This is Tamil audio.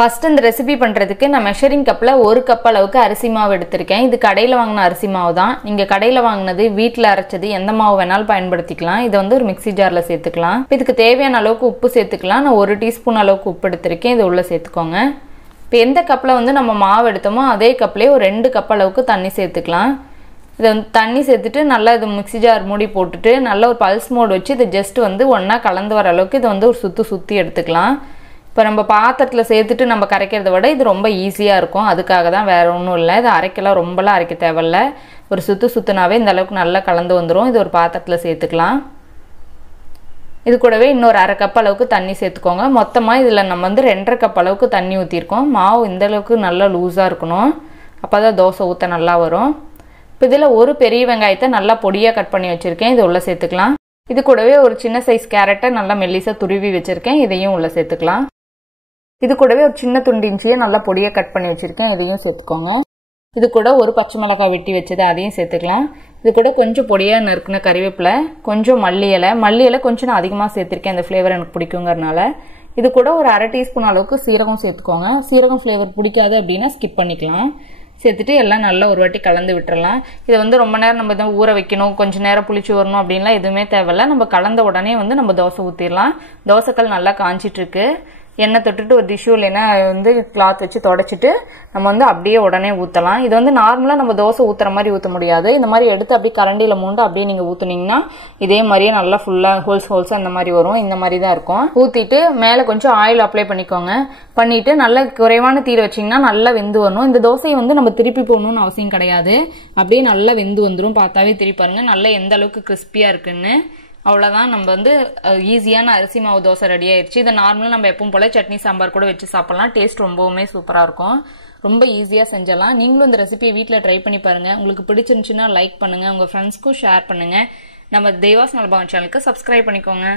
ஃபர்ஸ்ட் இந்த ரெசிபி பண்ணுறதுக்கு நான் மெஷரிங் கப்பில் 1 கப் அளவுக்கு அரிசி மாவு எடுத்திருக்கேன். இது கடையில் வாங்கின அரிசி மாவு தான். நீங்கள் கடையில் வாங்கினது வீட்டில் அரைச்சது எந்த மாவு வேணாலும் பயன்படுத்திக்கலாம். இதை வந்து ஒரு மிக்சி ஜாரில் சேர்த்துக்கலாம். இதுக்கு தேவையான அளவுக்கு உப்பு சேர்த்துக்கலாம். நான் 1 டீஸ்பூன் அளவுக்கு உப்பு எடுத்திருக்கேன். இது உள்ளே சேர்த்துக்கோங்க. இப்போ எந்த கப்பில் வந்து நம்ம மாவு எடுத்தோமோ அதே கப்லேயே ஒரு 2 கப் அளவுக்கு தண்ணி சேர்த்துக்கலாம். இதை வந்து தண்ணி சேர்த்துட்டு நல்லா இது மிக்சி ஜார் மூடி போட்டுட்டு நல்ல ஒரு பல்ஸ் மோட் வச்சு இதை ஜஸ்ட் வந்து ஒன்றா கலந்து வர அளவுக்கு இதை வந்து ஒரு சுற்றி எடுத்துக்கலாம். இப்போ நம்ம பாத்திரத்தில் சேர்த்துட்டு நம்ம கரைக்கிறத விட இது ரொம்ப ஈஸியாக இருக்கும். அதுக்காக தான், வேறு ஒன்றும் இல்லை. இது அரைக்கலாம், ரொம்பலாம் அரைக்க தேவையில்ல. ஒரு சுற்றுனாவே இந்த அளவுக்கு நல்லா கலந்து வந்துடும். இது ஒரு பாத்திரத்தில் சேர்த்துக்கலாம். இது கூடவே இன்னொரு 1/2 கப் அளவுக்கு தண்ணி சேர்த்துக்கோங்க. மொத்தமாக இதில் நம்ம வந்து 2.5 கப் அளவுக்கு தண்ணி ஊற்றிருக்கோம். மாவு இந்த அளவுக்கு நல்லா லூஸாக இருக்கணும். அப்போ தான் தோசை ஊற்ற நல்லா வரும். இப்போ இதில் ஒரு பெரிய வெங்காயத்தை நல்லா பொடியாக கட் பண்ணி வச்சுருக்கேன். இது உள்ளே சேர்த்துக்கலாம். இது கூடவே ஒரு சின்ன சைஸ் கேரட்டை நல்லா மெல்லிசாக துருவி வச்சுருக்கேன். இதையும் உள்ளே சேர்த்துக்கலாம். இது கூடவே ஒரு சின்ன துண்டு இஞ்சியை நல்லா பொடியாக கட் பண்ணி வச்சுருக்கேன். இதையும் சேர்த்துக்கோங்க. இது கூட ஒரு பச்சை மிளகாய் வெட்டி வச்சது, அதையும் சேர்த்துக்கலாம். இது கூட கொஞ்சம் பொடியாக நறுக்குன கறிவேப்பிலை, கொஞ்சம் மல்லி இலை கொஞ்சம் நான் அதிகமாக சேர்த்துருக்கேன். இந்த ஃப்ளேவர் எனக்கு பிடிக்குங்கிறனால. இது கூட ஒரு 1/2 டீஸ்பூன் அளவுக்கு சீரகம் சேர்த்துக்கோங்க. சீரகம் ஃப்ளேவர் பிடிக்காது அப்படின்னா ஸ்கிப் பண்ணிக்கலாம். சேர்த்துட்டு எல்லாம் நல்லா ஒரு வாட்டி கலந்து விட்டுறலாம். இதை வந்து ரொம்ப நேரம் நம்ம இதை ஊற வைக்கணும், கொஞ்சம் நேரம் புளிச்சு வரணும் அப்படின்லாம் எதுவுமே தேவையில்லை. நம்ம கலந்த உடனே வந்து நம்ம தோசை ஊற்றிடலாம். தோசைக்கல் நல்லா காஞ்சிட்ருக்கு. எண்ணெய் தொட்டுட்டு ஒரு டிஷ்யூ இல்லைன்னா வந்து கிளாத் வச்சு தொடச்சிட்டு நம்ம வந்து அப்படியே உடனே ஊற்றலாம். இது வந்து நார்மலாக நம்ம தோசை ஊற்றுற மாதிரி ஊற்ற முடியாது. இந்த மாதிரி எடுத்து அப்படியே கரண்டியில் மூண்டு அப்படியே நீங்கள் ஊற்றுனீங்கன்னா இதே மாதிரியே நல்லா ஃபுல்லாக ஹோல்ஸ் அந்த மாதிரி வரும். இந்த மாதிரி தான் இருக்கும். ஊற்றிட்டு மேலே கொஞ்சம் ஆயில் அப்ளை பண்ணிக்கோங்க. பண்ணிவிட்டு நல்லா குறைவான தீர வச்சிங்கன்னா நல்லா வெந்து வரணும். இந்த தோசையை வந்து நம்ம திருப்பி போடணும்னு அவசியம் கிடையாது. அப்படியே நல்லா வெந்து வந்துடும். பார்த்தாவே திருப்பி பாருங்கள் நல்லா எந்த அளவுக்கு கிறிஸ்பியாக இருக்குன்னு. அவ்வளோதான், நம்ம வந்து ஈஸியான அரிசி மாவு தோசை ரெடி ஆயிடுச்சு. இதை நார்மலாக நம்ம எப்பவும் போல சட்னி சாம்பார் கூட வச்சு சாப்பிடலாம். டேஸ்ட் ரொம்பவுமே சூப்பராக இருக்கும். ரொம்ப ஈஸியாக செஞ்சலாம். நீங்களும் இந்த ரெசிபியை வீட்டில் ட்ரை பண்ணி பாருங்கள். உங்களுக்கு பிடிச்சிருந்துச்சுன்னா லைக் பண்ணுங்கள், உங்கள் ஃப்ரெண்ட்ஸ்க்கும் ஷேர் பண்ணுங்கள். நம்ம தேவாஸ் நலபாகம் சேனலுக்கு சப்ஸ்கிரைப் பண்ணிக்கோங்க.